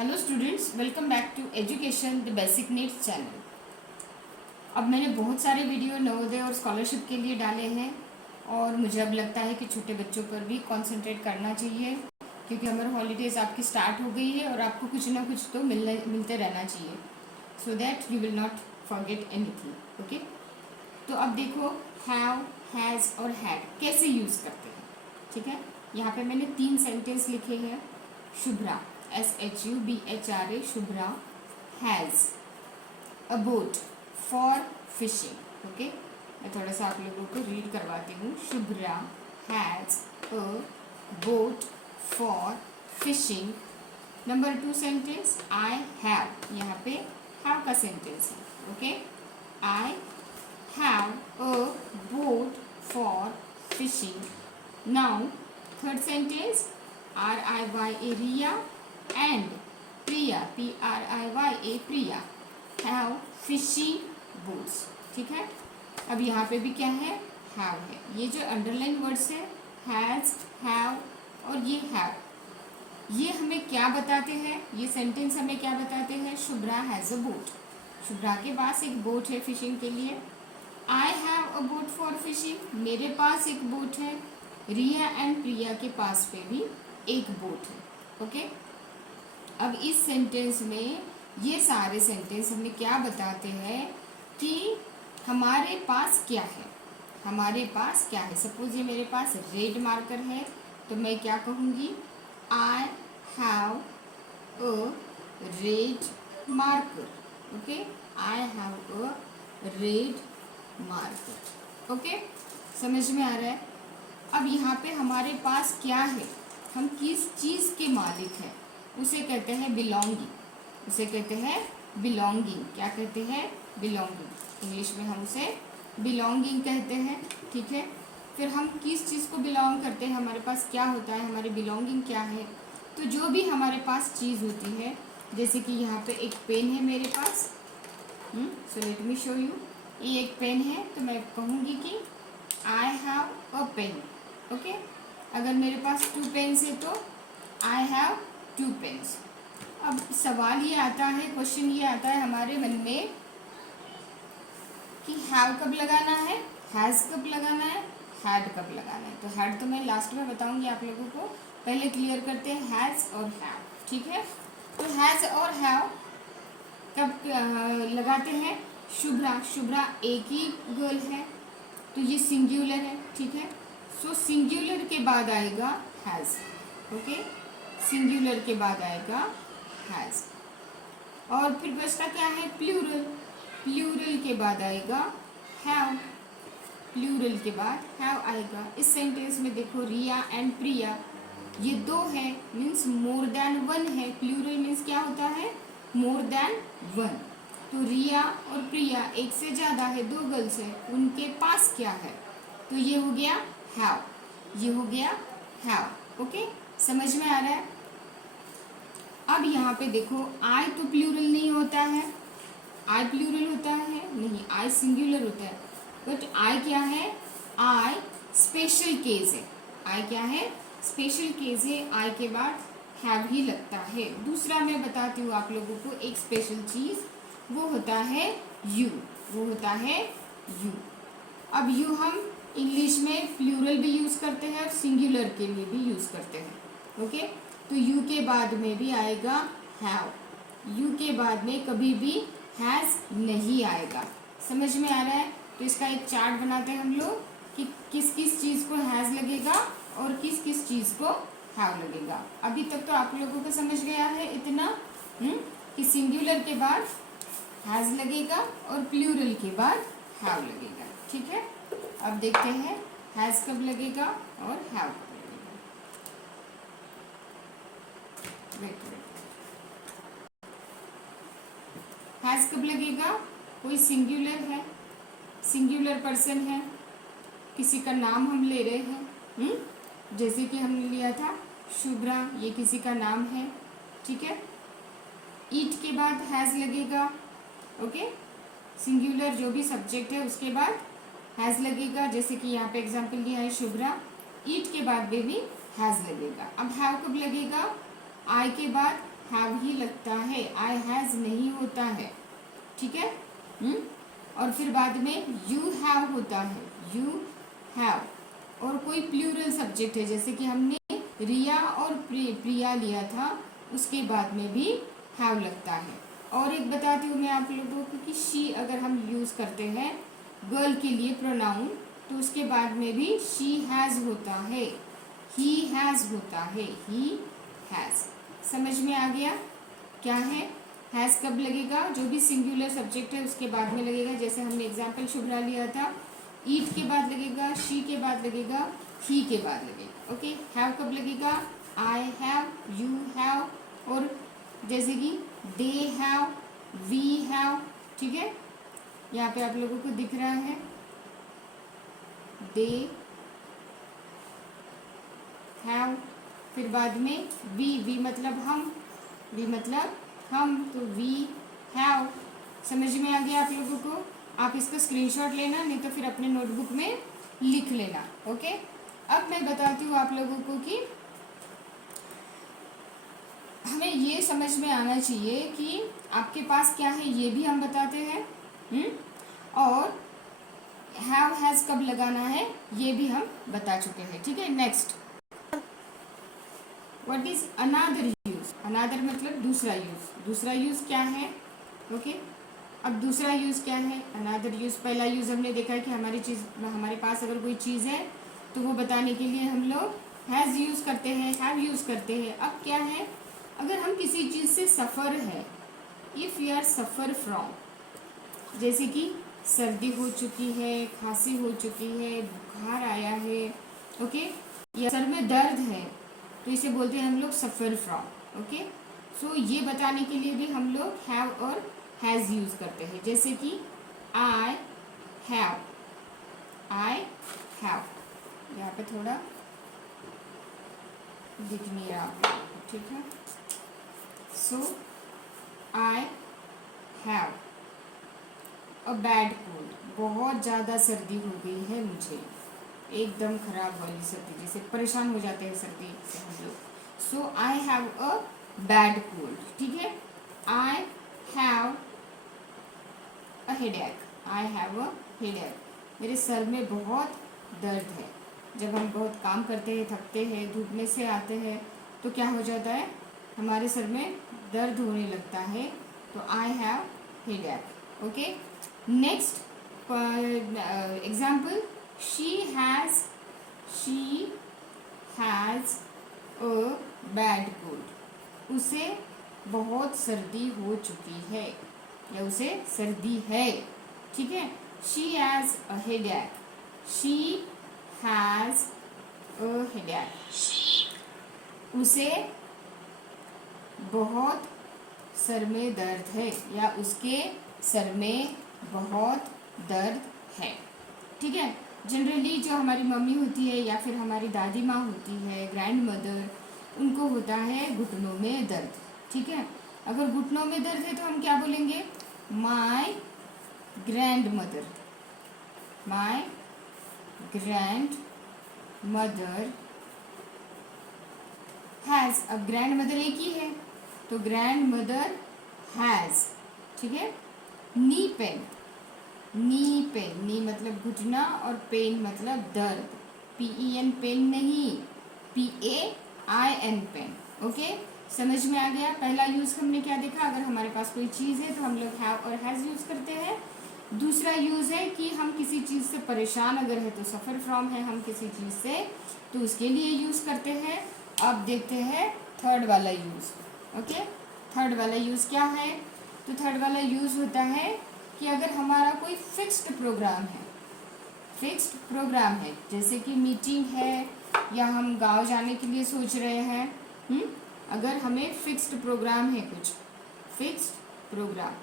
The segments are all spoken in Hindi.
Hello students, welcome back to education the basic needs channel. अब मैंने बहुत सारे वीडियो नवोदय और स्कॉलरशिप के लिए डाले हैं और मुझे अब लगता है कि छोटे बच्चों पर भी कंसंट्रेट करना चाहिए, क्योंकि समर हॉलीडेज आपकी स्टार्ट हो गई है और आपको कुछ ना कुछ तो मिलते रहना चाहिए, so that you will not forget anything. Okay, तो अब देखो हैव, हैज़ और हैड कैसे यूज़ करते हैं। ठीक है, यहाँ पे मैंने 3 सेंटेंस लिखे हैं। Shubhra, SHUBHRA, Shubhra has a boat for fishing. Okay, मैं थोड़ा सा आप लोगों को रीड करवाती हूँ। Shubhra has a boat for fishing. Number 2 sentence I have, यहाँ पे हैव का सेंटेंस है। Okay, I have a boat for fishing. Now third sentence RIYA, Riya and Priya, PRIYA, Priya have fishing boats. ठीक है, अब यहाँ पे भी क्या है, हैव है। ये जो अंडरलाइन वर्ड्स है हैज़, हैव और ये हैव, ये हमें क्या बताते हैं, ये सेंटेंस हमें क्या बताते हैं। Shubhra has a boat, Shubhra के पास एक बोट है फिशिंग के लिए। आई have a boat for fishing, मेरे पास एक बोट है। रिया एंड प्रिया के पास पे भी एक बोट है। ओके, अब इस सेंटेंस में ये सारे सेंटेंस हमें क्या बताते हैं कि हमारे पास क्या है, हमारे पास क्या है। सपोज ये मेरे पास रेड मार्कर है, तो मैं क्या कहूँगी, आई have a red marker. Okay, I have a red marker. Okay, समझ में आ रहा है। अब यहाँ पे हमारे पास क्या है, हम किस चीज़ के मालिक हैं, उसे कहते हैं बिलोंगिंग, उसे कहते हैं बिलोंगिंग। क्या कहते हैं, बिलोंगिंग। इंग्लिश में हम उसे बिलोंगिंग कहते हैं। ठीक है, फिर हम किस चीज़ को बिलोंग करते हैं, हमारे पास क्या होता है, हमारी बिलोंगिंग क्या है। तो जो भी हमारे पास चीज़ होती है, जैसे कि यहाँ पे एक पेन है मेरे पास, so let me show you. ये एक पेन है, तो मैं कहूँगी कि I have a pen. Okay, अगर मेरे पास 2 पेन्स है तो आई हैव 2 पेन्स। अब सवाल ये आता है, क्वेश्चन ये आता है हमारे मन में कि हैव कब लगाना है, हैज़ कब लगाना है, हैड कब लगाना है। तो हैड तो मैं लास्ट में बताऊंगी आप लोगों को, पहले क्लियर करते हैं हैज़ और हैव। ठीक है, तो हैज़ और हैव कब लगाते हैं। शुभ्रा, शुभ्रा एक ही गर्ल है, तो ये सिंगुलर है। ठीक है, सो सिंगुलर के बाद आएगा हैज़। ओके, सिंगुलर के बाद आएगा हैज़। और फिर बचता क्या है, प्लूरल, प्लूरल के बाद आएगा हैव, प्लूरल के बाद हैव आएगा। इस सेंटेंस में देखो रिया एंड प्रिया, ये 2 है, मीन्स मोर देन 1 है। प्लूरल मीन्स क्या होता है, मोर देन 1। तो रिया और प्रिया एक से ज़्यादा है, 2 गर्ल्स है, उनके पास क्या है, तो ये हो गया हैव, ये हो गया हैव। ओके, समझ में आ रहा है। अब यहाँ पे देखो आई तो प्लूरल नहीं होता है, आई प्लूरल होता है नहीं, आई सिंगुलर होता है। बट आई क्या है, आई स्पेशल केस है। आई क्या है, स्पेशल केस है। आई के बाद हैव ही लगता है। दूसरा मैं बताती हूँ आप लोगों को एक स्पेशल चीज़, वो होता है यू, वो होता है यू। अब यू हम इंग्लिश में प्लूरल भी यूज़ करते हैं और सिंगुलर के लिए भी यूज़ करते हैं। ओके, तो यू के बाद में भी आएगा हैव, यू के बाद में कभी भी हैज़ नहीं आएगा। समझ में आ रहा है। तो इसका एक चार्ट बनाते हैं हम लोग कि किस किस चीज़ को हैज़ लगेगा और किस किस चीज़ को हैव लगेगा। अभी तक तो आप लोगों को समझ गया है इतना कि सिंगुलर के बाद हैज़ लगेगा और प्लूरल के बाद हैव लगेगा। ठीक है, अब देखते हैं हैज़ कब लगेगा और हैव कब लगेगा। वेट वेट, हैज़ कब लगेगा, कोई सिंगुलर है, सिंगुलर पर्सन है, किसी का नाम हम ले रहे हैं, जैसे कि हमने लिया था शुभ्रा, ये किसी का नाम है। ठीक है, ईट के बाद हैज़ लगेगा। ओके, सिंगुलर जो भी सब्जेक्ट है उसके बाद हैज़ लगेगा, जैसे कि यहाँ पे एग्जांपल दिया है शुभ्रा, ईट के बाद भी हैज़ लगेगा। अब हैव कब लगेगा, आई के बाद हैव ही लगता है, आई हैज़ नहीं होता है, ठीक है। और फिर बाद में यू हैव होता है, यू हैव। और कोई प्लूरल सब्जेक्ट है, जैसे कि हमने रिया और प्रिया लिया था, उसके बाद में भी हैव लगता है। और एक बताती हूँ मैं आप लोगों को कि शी अगर हम यूज़ करते हैं गर्ल के लिए प्रोनाउन, तो उसके बाद में भी शी हैज़ होता है, ही हैज़ होता है, ही हैज़। समझ में आ गया क्या है? हैज़ कब लगेगा? जो भी सिंगुलर सब्जेक्ट है उसके बाद में लगेगा। जैसे हमने एग्जाम्पल शुभ्रा लिया था, ईट के बाद लगेगा, शी के बाद लगेगा, ही के बाद लगेगा। ओके, हैव कब लगेगा? आई हैव, यू हैव, और जैसे कि दे हैव, वी हैव, ठीक है। यहाँ पे आप लोगों को दिख रहा है दे हैव, फिर बाद में वी मतलब हम, वी मतलब हम, तो वी हैव। समझ में आ गया आप लोगों को? आप इसका स्क्रीनशॉट लेना, नहीं तो फिर अपने नोटबुक में लिख लेना। ओके, अब मैं बताती हूँ आप लोगों को कि हमें ये समझ में आना चाहिए कि आपके पास क्या है, ये भी हम बताते हैं। और हैव हैज़ कब लगाना है ये भी हम बता चुके हैं, ठीक है। Next, what is another use? Another मतलब दूसरा यूज। दूसरा यूज क्या है? ओके, अब दूसरा यूज क्या है? अनादर यूज। पहला यूज हमने देखा है कि हमारे पास अगर कोई चीज़ है तो वो बताने के लिए हम लोग हैज़ यूज करते हैं, हैव यूज करते हैं। अब क्या है, अगर हम किसी चीज़ से सफ़र है, if you are suffer from, जैसे कि सर्दी हो चुकी है, खांसी हो चुकी है, बुखार आया है, ओके, या सर में दर्द है, तो इसे बोलते हैं हम लोग सफ़र फ्रॉम। ओके, सो ये बताने के लिए भी हम लोग हैव और हैज़ यूज़ करते हैं। जैसे कि आई हैव, आई हैव, यहाँ पे थोड़ा दिख नहीं रहा आपको, ठीक है। So I have a bad cold, बहुत ज़्यादा सर्दी हो गई है मुझे, एकदम खराब वाली सर्दी, जैसे परेशान हो जाते हैं सर्दी से हम लोग। So I have a bad cold, ठीक है। I have a headache, I have a headache, मेरे सर में बहुत दर्द है। जब हम बहुत काम करते हैं, थकते हैं, धूप में से आते हैं, तो क्या हो जाता है, हमारे सर में दर्द होने लगता है, तो I have headache. Okay, next example, she has a bad cold, उसे बहुत सर्दी हो चुकी है, या उसे सर्दी है, ठीक है। She has a headache, she has a headache, उसे बहुत सर में दर्द है, या उसके सर में बहुत दर्द है, ठीक है। जनरली जो हमारी मम्मी होती है या फिर हमारी दादी माँ होती है, ग्रैंड मदर, उनको होता है घुटनों में दर्द, ठीक है। अगर घुटनों में दर्द है तो हम क्या बोलेंगे? My grand mother, my grand mother has. अब ग्रैंड मदर एक ही है, तो ग्रैंड मदर हैज़, ठीक है। नी पेन, नी पेन, नी मतलब घुटना और पेन मतलब दर्द, PEN पेन नहीं, PAIN पेन। ओके, समझ में आ गया? पहला यूज़ हमने क्या देखा, अगर हमारे पास कोई चीज़ है तो हम लोग हैव और हैज़ यूज़ करते हैं। दूसरा यूज़ है कि हम किसी चीज़ से परेशान अगर है तो सफ़र फ्रॉम है, हम किसी चीज़ से, तो उसके लिए यूज़ करते हैं। अब देखते हैं थर्ड वाला यूज़। ओके, थर्ड वाला यूज़ क्या है? तो थर्ड वाला यूज़ होता है कि अगर हमारा कोई फिक्स्ड प्रोग्राम है, फिक्स्ड प्रोग्राम है, जैसे कि मीटिंग है या हम गांव जाने के लिए सोच रहे हैं, अगर हमें फिक्स्ड प्रोग्राम है, कुछ फिक्स्ड प्रोग्राम,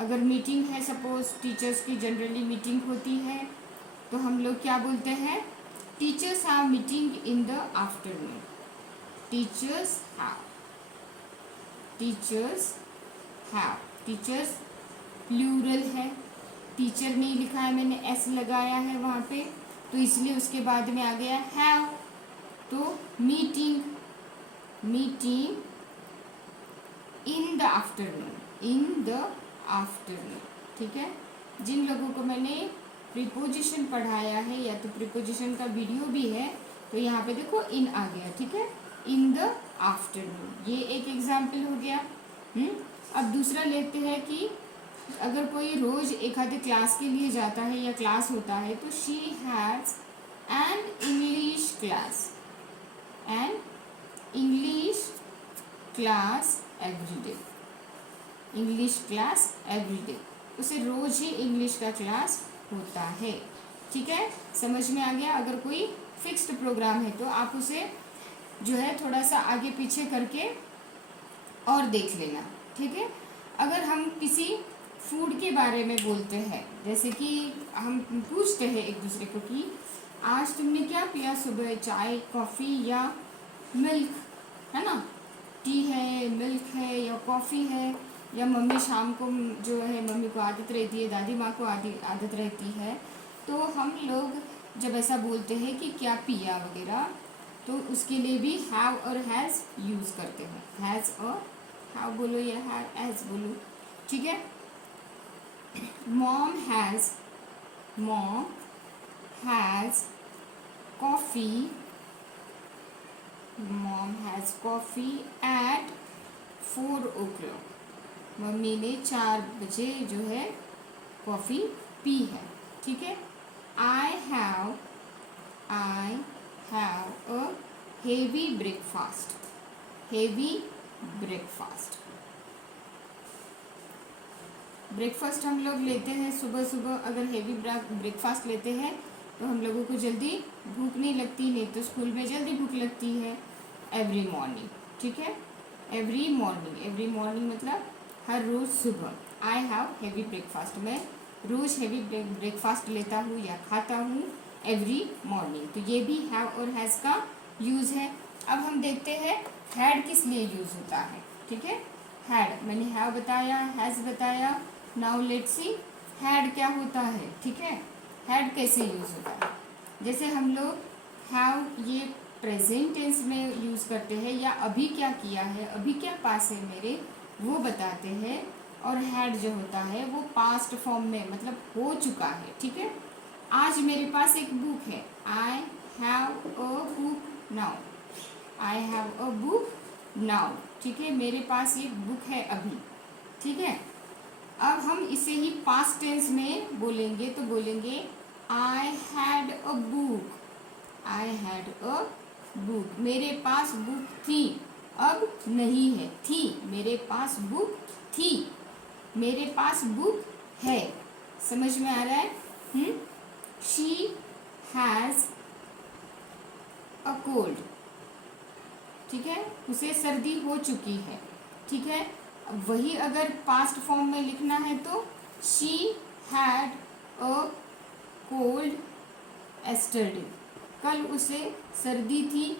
अगर मीटिंग है, सपोज टीचर्स की जनरली मीटिंग होती है, तो हम लोग क्या बोलते हैं? Teachers have meeting in the afternoon, teachers have, teachers have, teachers plural है, टीचर नहीं लिखा है मैंने, एस लगाया है वहाँ पे, तो इसलिए उसके बाद में आ गया हैव। तो meeting, meeting in the afternoon, in the afternoon, ठीक है। जिन लोगों को मैंने प्रीपोजिशन पढ़ाया है या तो प्रीपोजिशन का वीडियो भी है, तो यहाँ पे देखो इन आ गया, ठीक है, इन द आफ्टरनून, ये एक एग्जाम्पल हो गया। अब दूसरा लेते हैं कि अगर कोई रोज एक आधे क्लास के लिए जाता है या क्लास होता है, तो she has an English class, an English class every day, English class every day, उसे रोज ही इंग्लिश का क्लास होता है, ठीक है, समझ में आ गया। अगर कोई फिक्स्ड प्रोग्राम है तो आप उसे जो है थोड़ा सा आगे पीछे करके और देख लेना, ठीक है। अगर हम किसी फूड के बारे में बोलते हैं, जैसे कि हम पूछते हैं एक दूसरे को कि आज तुमने क्या पिया सुबह, चाय, कॉफ़ी या मिल्क, है ना, टी है, मिल्क है या कॉफ़ी है, या मम्मी शाम को जो है, मम्मी को आदत रहती है, दादी माँ को आदत रहती है, तो हम लोग जब ऐसा बोलते हैं कि क्या पिया वगैरह, तो उसके लिए भी हैव और हैज़ यूज़ करते हैं, हैज़ और हैव बोलो या हैज़ बोलो, ठीक है। Mom has coffee, mom has coffee at 4 o'clock, मम्मी ने 4 बजे जो है कॉफ़ी पी है, ठीक है। I have a heavy breakfast, heavy breakfast, breakfast हम लोग लेते हैं सुबह सुबह, अगर हेवी ब्रेकफास्ट लेते हैं तो हम लोगों को जल्दी भूख नहीं लगती, नहीं तो स्कूल में जल्दी भूख लगती है, एवरी मॉर्निंग, ठीक है, एवरी मॉर्निंग मतलब हर रोज़ सुबह। आई हैव हैवी ब्रेकफास्ट, मैं रोज़ हैवी ब्रेकफास्ट लेता हूँ या खाता हूँ एवरी मॉर्निंग, तो ये भी हैव और हैज़ का यूज़ है। अब हम देखते हैं हैड किस लिए यूज़ होता है, ठीक है। हैड मैंने हैव बताया, हैज़ बताया, नाउ लेट्स सी हैड क्या होता है, ठीक है। हैड कैसे यूज़ होता है, जैसे हम लोग हैव ये प्रेजेंट टेंस में यूज़ करते हैं, या अभी क्या किया है, अभी क्या पास है मेरे, वो बताते हैं। और हैड जो होता है वो पास्ट फॉर्म में, मतलब हो चुका है, ठीक है। आज मेरे पास एक बुक है, I have a book now, I have a book now, ठीक है, मेरे पास एक बुक है अभी, ठीक है। अब हम इसे ही पास्ट टेंस में बोलेंगे, तो बोलेंगे I had a book, I had a book, मेरे पास बुक थी, अब नहीं है, थी, मेरे पास बुक थी, मेरे पास बुक है, समझ में आ रहा है। शी हैज़ अ कोल्ड, ठीक है, उसे सर्दी हो चुकी है, ठीक है। वही अगर पास्ट फॉर्म में लिखना है तो she had a cold yesterday, कल उसे सर्दी थी,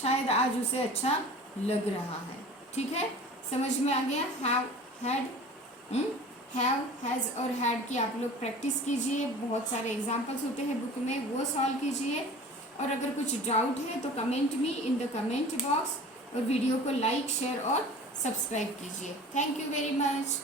शायद आज उसे अच्छा लग रहा है, ठीक है, समझ में आ गया। हैव, हैड, हैव, हैज़ और हैड की आप लोग प्रैक्टिस कीजिए, बहुत सारे एग्जाम्पल्स होते हैं बुक में, वो सॉल्व कीजिए। और अगर कुछ डाउट है तो comment me in the comment box, और वीडियो को लाइक, शेयर और सब्सक्राइब कीजिए। Thank you very much.